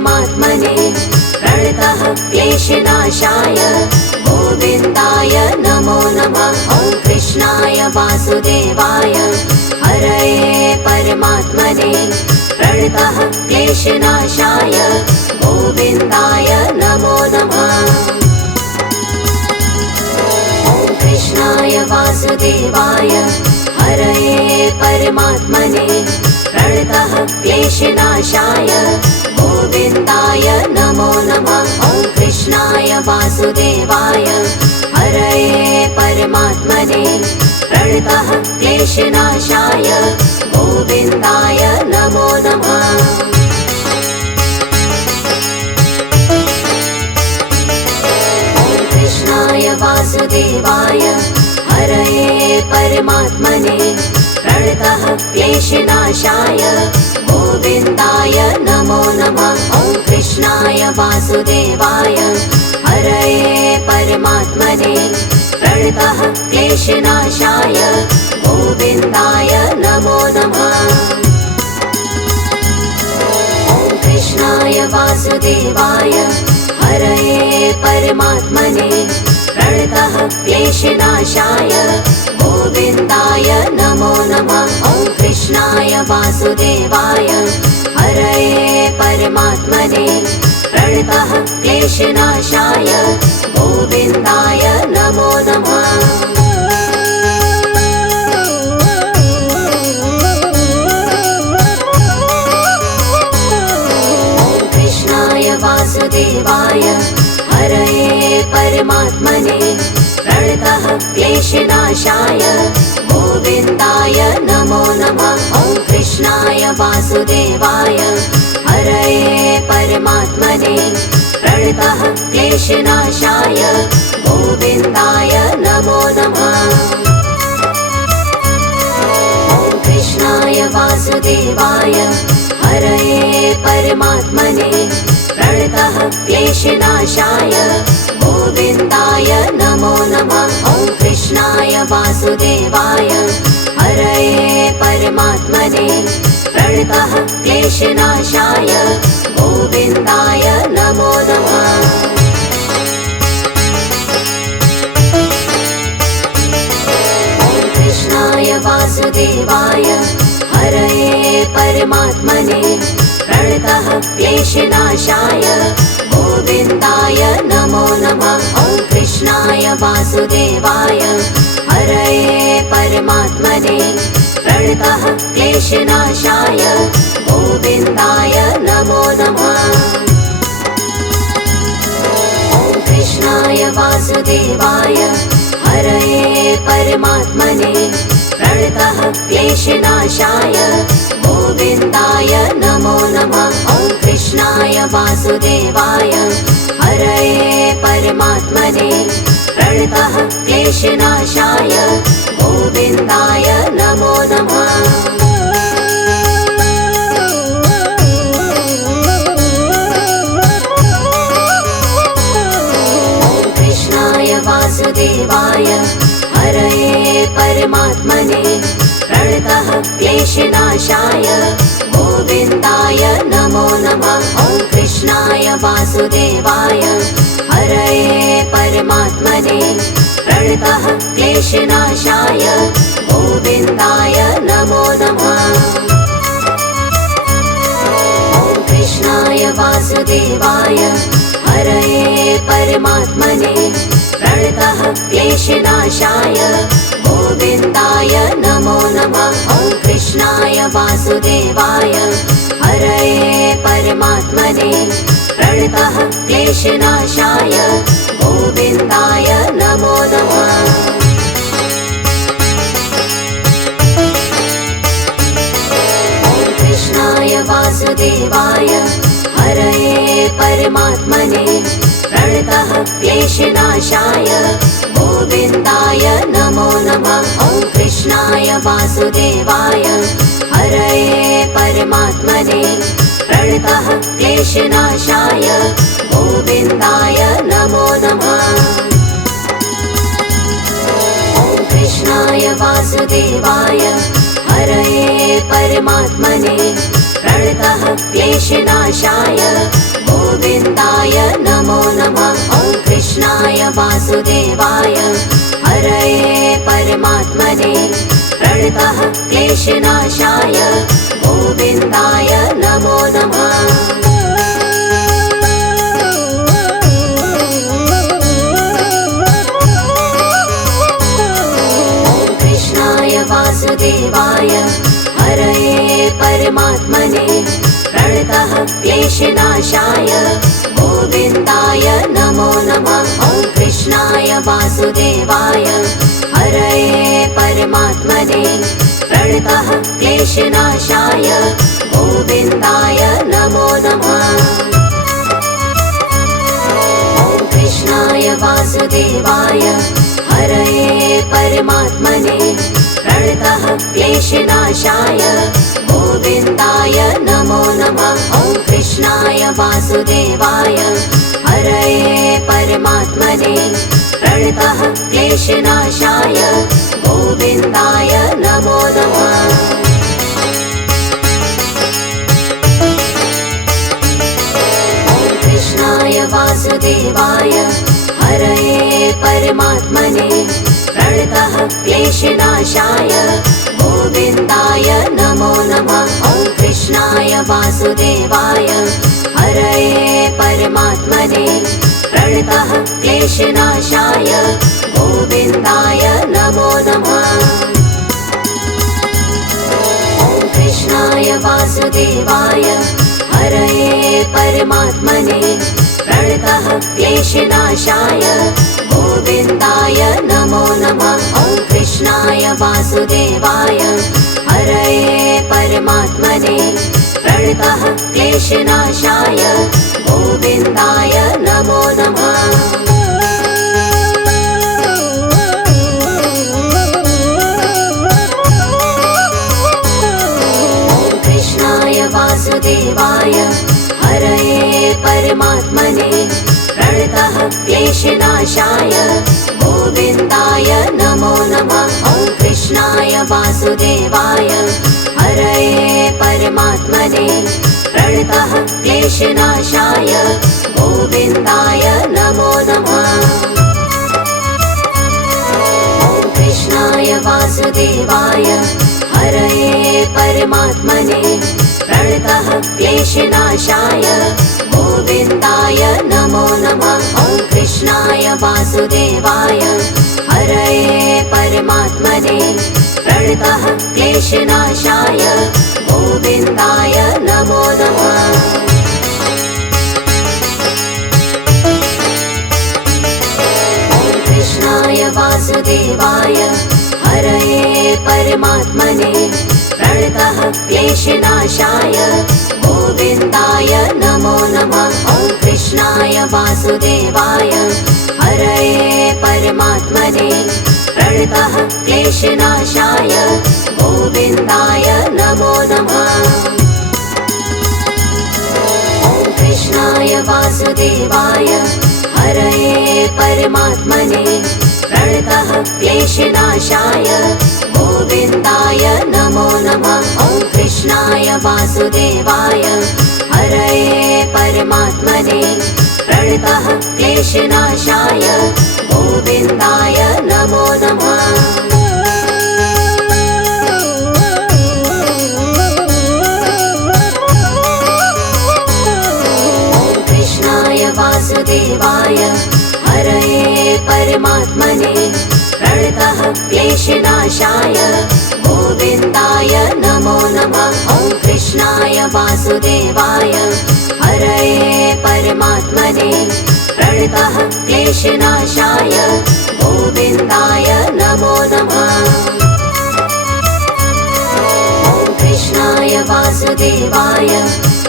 परमात्मने प्रणतः क्लेशनाशाय गोविन्दाय नमो नमः। ॐ कृष्णाय वासुदेवाय हरये परमात्मने प्रणतः क्लेशनाशाय गोविन्दाय नमो नमः। ॐ कृष्णाय वासुदेवाय हरये परमात्मने प्रणतः क्लेशनाशाय गोविन्दाय नमो नमः। ॐ कृष्णाय वासुदेवाय हरये परमात्मने प्रणतः क्लेशनाशाय गोविन्दाय नमो नमः। ॐ कृष्णाय वासुदेवाय हरये परमात्मने प्रणतः क्लेशनाशाय गोविन्दाय नमो नमः। ॐ कृष्णाय वासुदेवाय हरये परमात्मने प्रणतः क्लेशनाशाय गोविन्दाय नमो नमः। ॐ कृष्णाय वासुदेवाय हरये परमात्मने प्रणतः क्लेशनाशाय गोविन्दाय नमो नमः। ॐ कृष्णाय वासुदेवाय हरये परमात्मने प्रणतः क्लेशनाशाय गोविन्दाय नमो नमः। ॐ कृष्णाय वासुदेवाय हरये परमात्मने प्रणतः क्लेशनाशाय गोविन्दाय नमो नमः। ॐ कृष्णाय वासुदेवाय हरये परमात्मने प्रणतः क्लेशनाशाय गोविन्दाय नमो नमः। ॐ कृष्णाय वासुदेवाय हरये परमात्मने प्रणतः क्लेशनाशाय गोविन्दाय नमो नमः। ॐ कृष्णाय वासुदेवाय हरये परमात्मने प्रणतः क्लेशनाशाय गोविन्दाय नमो नमः। ॐ कृष्णाय वासुदेवाय हरये परमात्मने प्रणतः क्लेशनाशाय गोविन्दाय नमो नमः। ॐ कृष्णाय वासुदेवाय हरये परमात्मने प्रणतः क्लेशनाशाय गोविन्दाय नमो नमः। ॐ कृष्णाय वासुदेवाय हरये परमात्मने प्रणतः क्लेशनाशाय गोविन्दाय नमो नमः। ॐ कृष्णाय वासुदेवाय हरये परमात्मने प्रणतः क्लेशनाशाय गोविन्दाय नमो नमः। ॐ कृष्णाय वासुदेवाय हरये परमात्मने प्रणतः क्लेशनाशाय गोविन्दाय नमो नमः। ॐ कृष्णाय वासुदेवाय हरये परमात्मने प्रणतः क्लेशनाशाय गोविन्दाय नमो नमः। ॐ कृष्णाय वासुदेवाय हरये परमात्मने प्रणतः क्लेशनाशाय गोविन्दाय नमो नमः। ॐ कृष्णाय वासुदेवाय हरये परमात्मने प्रणतः क्लेशनाशाय गोविन्दाय नमो नमः। ॐ कृष्णाय वासुदेवाय हरये परमात्मने प्रणतः क्लेशनाशाय गोविन्दाय नमो नमः। ॐ कृष्णाय वासुदेवाय हरये परमात्मने प्रणतः क्लेशनाशाय गोविन्दाय नमो नमः। ॐ कृष्णाय वासुदेवाय हरये परमात्मने प्रणतः क्लेशनाशाय गोविन्दाय नमो नमः। ॐ कृष्णाय वासुदेवाय हरये परमात्मने प्रणतः क्लेशनाशाय गोविन्दाय नमो नमः। वासुदेवाय हरये परमात्मने प्रणतः क्लेशनाशाय गोविन्दाय नमो नमः। ॐ कृष्णाय वासुदेवाय हरये परमात्मने प्रणतः क्लेशनाशाय गोविन्दाय नमो नमः। ॐ कृष्णाय वासुदेवाय हरये परमात्मने प्रणतः क्लेशनाशाय गोविन्दाय नमो नमः। ॐ कृष्णाय वासुदेवाय हरये परमात्मने प्रणतः क्लेशनाशाय गोविन्दाय नमो नमः। ॐ कृष्णाय वासुदेवाय हरये परमात्मने प्रणतः क्लेशनाशाय गोविन्दाय नमो नमः। ॐ कृष्णाय वासुदेवाय हरये परमात्मने प्रणतः क्लेशनाशाय गोविन्दाय नमो नमः। ॐ कृष्णाय वासुदेवाय हरये परमात्मने प्रणतः क्लेशनाशाय गोविन्दाय नमो नमः। ॐ कृष्णाय वासुदेवाय हरये परमात्मने प्रणतः क्लेशनाशाय गोविन्दाय नमो नमः। ॐ कृष्णाय वासुदेवाय हरये परमात्मने प्रणतः क्लेशनाशाय गोविन्दाय नमो नमः। ॐ कृष्णाय वासुदेवाय हरये परमात्मने प्रणतः क्लेशनाशाय गोविन्दाय नमो नमः। ॐ कृष्णाय वासुदेवाय हरये परमात्मने प्रणतः क्लेशनाशाय गोविन्दाय नमो नमः। ॐ कृष्णाय वासुदेवाय हरये परमात्मने प्रणतः क्लेशनाशाय गोविन्दाय नमो नमः। ॐ कृष्णाय वासुदेवाय हरये परमात्मने प्रणतः क्लेशनाशाय गोविन्दाय नमो नमः। ॐ कृष्णाय वासुदेवाय हरये परमात्मने प्रणतः क्लेशनाशाय गोविन्दाय नमो नमः। ॐ कृष्णाय वासुदेवाय हरये परमात्मने प्रणतः क्लेशनाशाय गोविन्दाय नमो नमः। ॐ कृष्णाय वासुदेवाय हरये परमात्मने प्रणतः क्लेशनाशाय गोविन्दाय नमो नमः। ॐ कृष्णाय वासुदेवाय हरये परमात्मने प्रणतः क्लेशनाशाय गोविन्दाय नमो नमः। ॐ कृष्णाय वासुदेवाय हरये परमात्मने प्रणतः क्लेशनाशाय गोविन्दाय नमो नमः। ॐ कृष्णाय वासुदेवाय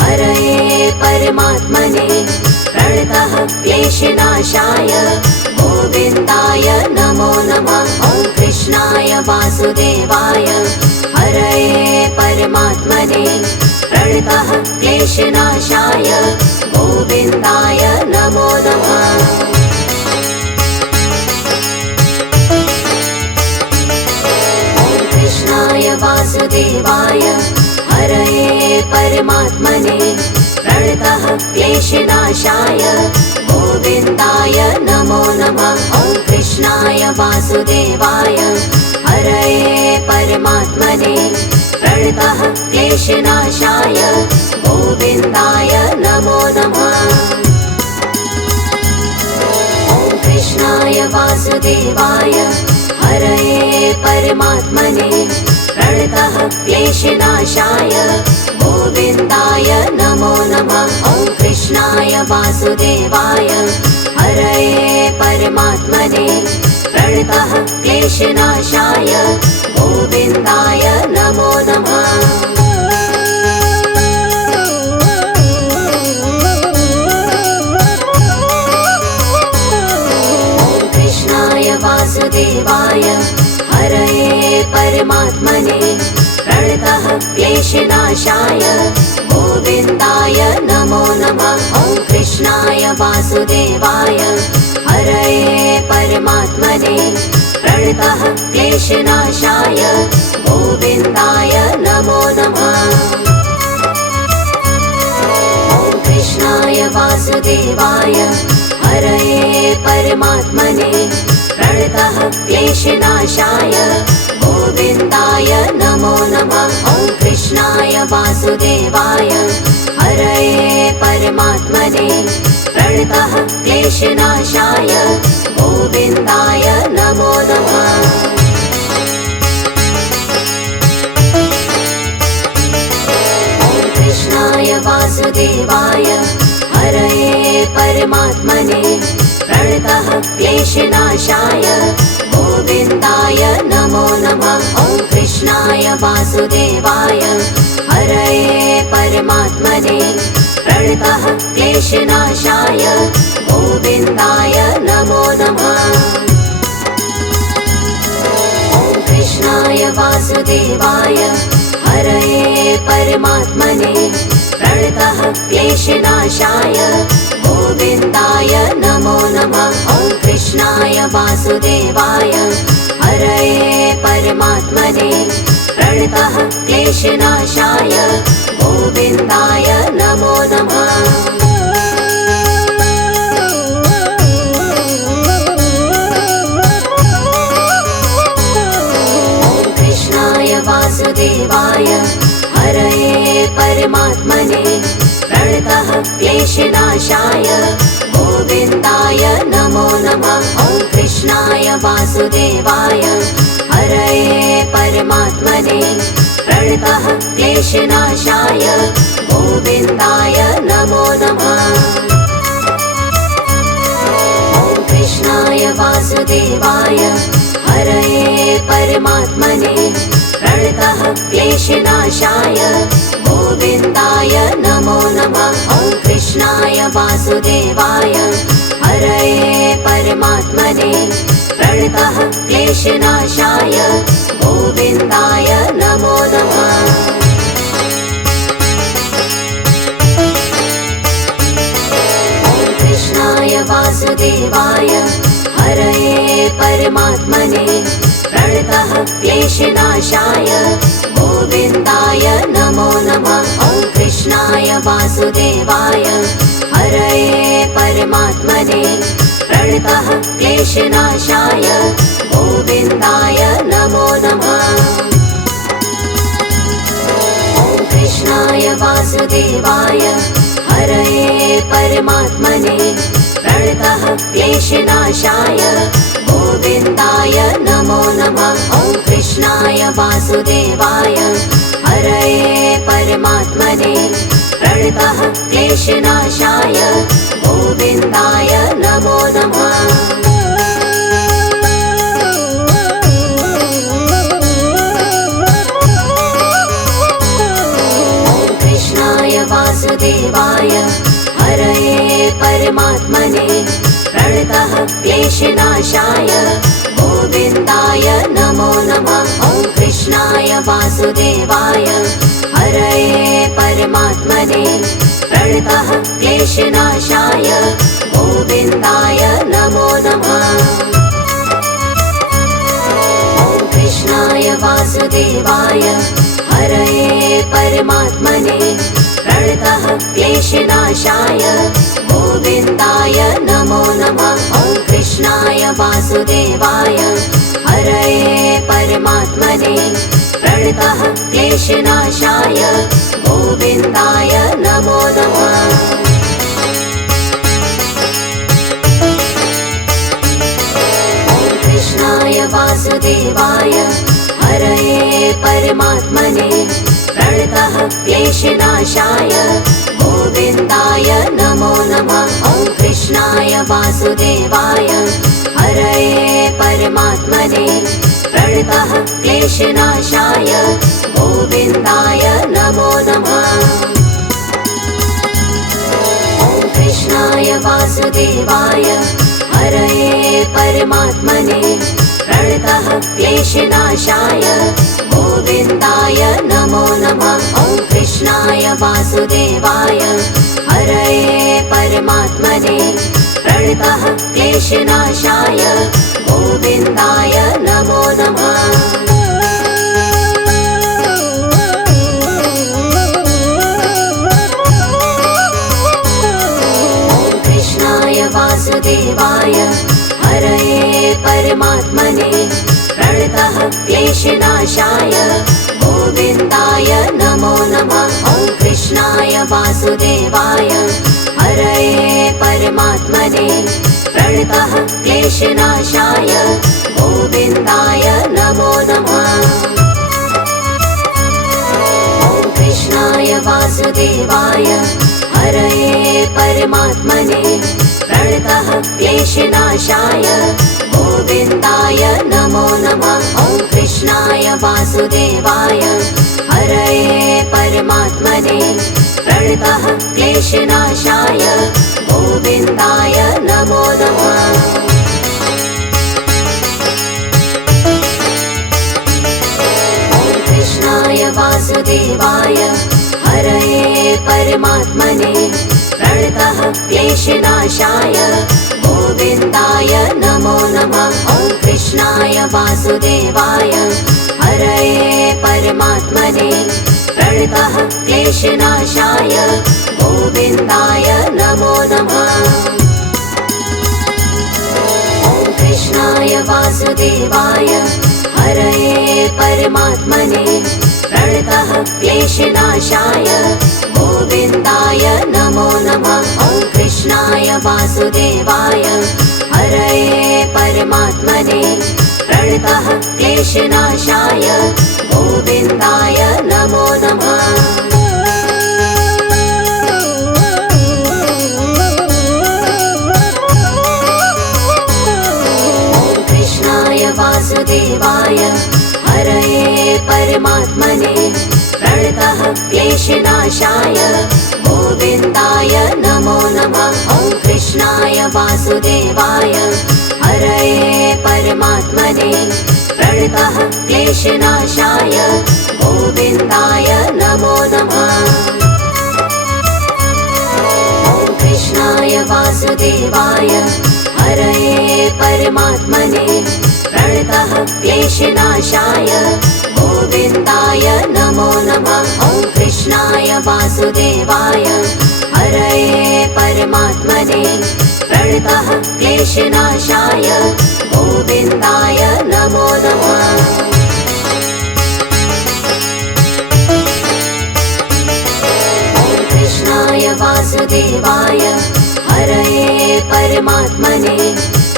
हरये परमात्मने प्रणतः क्लेशनाशाय गोविन्दाय नमो नमः। ॐ कृष्णाय वासुदेवाय हरये परमात्मने प्रणतः क्लेशनाशाय गोविन्दाय नमो नमः। ॐ कृष्णाय वासुदेवाय हरये परमात्मने प्रणतः क्लेशनाशाय क्लेशनाशाय गोविन्दाय नमो नमः। ॐ कृष्णाय वासुदेवाय हरये परमात्मने प्रणतः क्लेशनाशाय गोविन्दाय नमो नमः। ॐ कृष्णाय वासुदेवाय हरये परमात्मने प्रणतः क्लेशनाशाय गोविन्दाय नमो नमः। ॐ कृष्णाय वासुदेवाय हरये परमात्मने प्रणतः क्लेशनाशाय गोविन्दाय नमो नमः। वासुदेवाय हरये परमात्मने प्रणतः क्लेशनाशाय गोविन्दाय नमो नमः। ॐ कृष्णाय वासुदेवाय हरये परमात्मने प्रणतः क्लेशनाशाय गोविन्दाय नमो नमः। ॐ कृष्णाय वासुदेवाय हरये परमात्मने प्रणतः क्लेशनाशाय गोविन्दाय नमो नमः। ॐ कृष्णाय वासुदेवाय हरये परमात्मने प्रणतः क्लेशनाशाय गोविन्दाय नमो नमः। ॐ कृष्णाय वासुदेवाय हरये परमात्मने प्रणतः क्लेशनाशाय गोविन्दाय नमो नमः। ॐ कृष्णाय वासुदेवाय हरये परमात्मने प्रणतः क्लेशनाशाय गोविन्दाय नमो नमः। ॐ कृष्णाय वासुदेवाय हरये परमात्मने प्रणतः क्लेशनाशाय गोविन्दाय नमो नमः। ॐ कृष्णाय वासुदेवाय हरये परमात्मने प्रणतः क्लेशनाशाय गोविन्दाय नमो नमः। ॐ कृष्णाय वासुदेवाय हरये परमात्मने प्रणतः क्लेशनाशाय गोविन्दाय नमो नमः। ॐ कृष्णाय वासुदेवाय हरये परमात्मने प्रणतः क्लेशनाशाय गोविन्दाय नमो नमः। ॐ कृष्णाय वासुदेवाय हरये परमात्मने प्रणतः क्लेशनाशाय गोविन्दाय नमो नमः। ॐ कृष्णाय वासुदेवाय हरये परमात्मने प्रणतः क्लेशनाशाय गोविन्दाय नमो नमः। ॐ कृष्णाय वासुदेवाय हरये परमात्मने प्रणतः क्लेशनाशाय गोविन्दाय नमो नमः। ॐ कृष्णाय वासुदेवाय हरये परमात्मने प्रणतः क्लेशनाशाय गोविन्दाय नमो नमः। ॐ कृष्णाय वासुदेवाय हरये परमात्मने प्रणतः क्लेशनाशाय गोविन्दाय नमो नमः। ॐ कृष्णाय वासुदेवाय हरये परमात्मने प्रणतः क्लेशनाशाय गोविन्दाय नमो नमः। ॐ कृष्णाय वासुदेवाय हरये परमात्मने प्रणतः क्लेशनाशाय गोविन्दाय नमो नमः। ॐ कृष्णाय वासुदेवाय हरये परमात्मने प्रणतः क्लेशनाशाय गोविन्दाय नमो नमः। ॐ कृष्णाय वासुदेवाय हरये परमात्मने प्रणतः प्रणतः क्लेशनाशाय गोविन्दाय नमो नमः। ॐ कृष्णाय वासुदेवाय हरये परमात्मने प्रणतः क्लेशनाशाय गोविन्दाय नमो नमः। कृष्णाय वासुदेवाय हरये परमात्मने प्रणतः क्लेशनाशाय गोविन्दाय नमो नमः। ॐ कृष्णाय वासुदेवाय हरये परमात्मने प्रणतः क्लेशनाशाय गोविन्दाय नमो नमः। ॐ कृष्णाय वासुदेवाय हरये परमात्मने प्रणतः क्लेशनाशाय गोविन्दाय नमो नमः। ॐ कृष्णाय वासुदेवाय हरये परमात्मने प्रणतः क्लेशनाशाय गोविन्दाय नमो नमः। वासुदेवाय हरये परमात्मने प्रणतः क्लेशनाशाय गोविन्दाय नमो नमः। ॐ कृष्णाय वासुदेवाय हरये परमात्मने प्रणतः क्लेशनाशाय गोविन्दाय नमो नमः। ॐ कृष्णाय वासुदेवाय हरये परमात्मने प्रणतः क्लेशनाशाय गोविन्दाय नमो नमः। ॐ कृष्णाय वासुदेवाय हरये परमात्मने प्रणतः क्लेशनाशाय गोविन्दाय नमो नमः। ॐ कृष्णाय वासुदेवाय हरये परमात्मने प्रणतः क्लेशनाशाय गोविन्दाय नमो नमः। ॐ कृष्णाय वासुदेवाय हरये परमात्मने प्रणतः क्लेशनाशाय गोविन्दाय नमो नमः। ॐ कृष्णाय वासुदेवाय हरये परमात्मने प्रणतः क्लेशनाशाय गोविन्दाय नमो नमः। ॐ कृष्णाय वासुदेवाय हरये परमात्मने प्रणतः क्लेशनाशाय गोविन्दाय नमो नमः। ॐ कृष्णाय वासुदेवाय हरये परमात्मने प्रणतः क्लेशनाशाय गोविन्दाय नमो नमः। ॐ कृष्णाय वासुदेवाय हरये परमात्मने प्रणतः क्लेशनाशाय गोविन्दाय नमो नमः। ॐ कृष्णाय वासुदेवाय हरये परमात्मने प्रणतः क्लेशनाशाय गोविन्दाय नमो नमः। ॐ कृष्णाय वासुदेवाय हरये परमात्मने प्रणतः क्लेशनाशाय गोविन्दाय नमो नमः। ॐ कृष्णाय वासुदेवाय हरये परमात्मने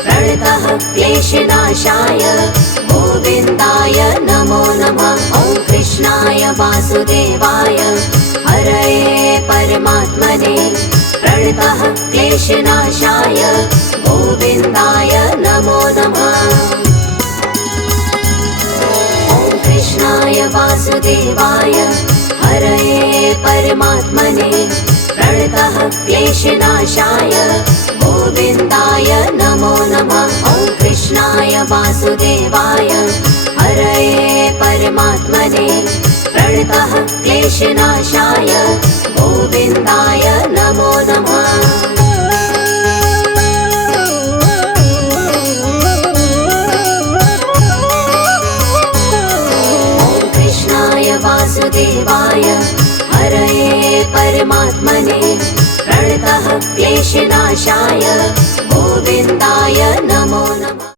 प्रणतः क्लेशनाशाय गोविन्दाय नमो नमः। ॐ कृष्णाय वासुदेवाय हरये परमात्मने प्रणतः क्लेशनाशाय गोविन्दाय नमो नमः। ॐ कृष्णाय वासुदेवाय हरये परमात्मने प्रणतः क्लेशनाशाय गोविन्दाय नमो नमः। ॐ कृष्णाय वासुदेवाय हरये परमात्मने प्रणतः क्लेशनाशाय गोविन्दाय नमो नमः। ॐ कृष्णाय वासुदेवाय हरये परमात्मने प्रणतः क्लेशनाशाय गोविन्दाय नमो नमः।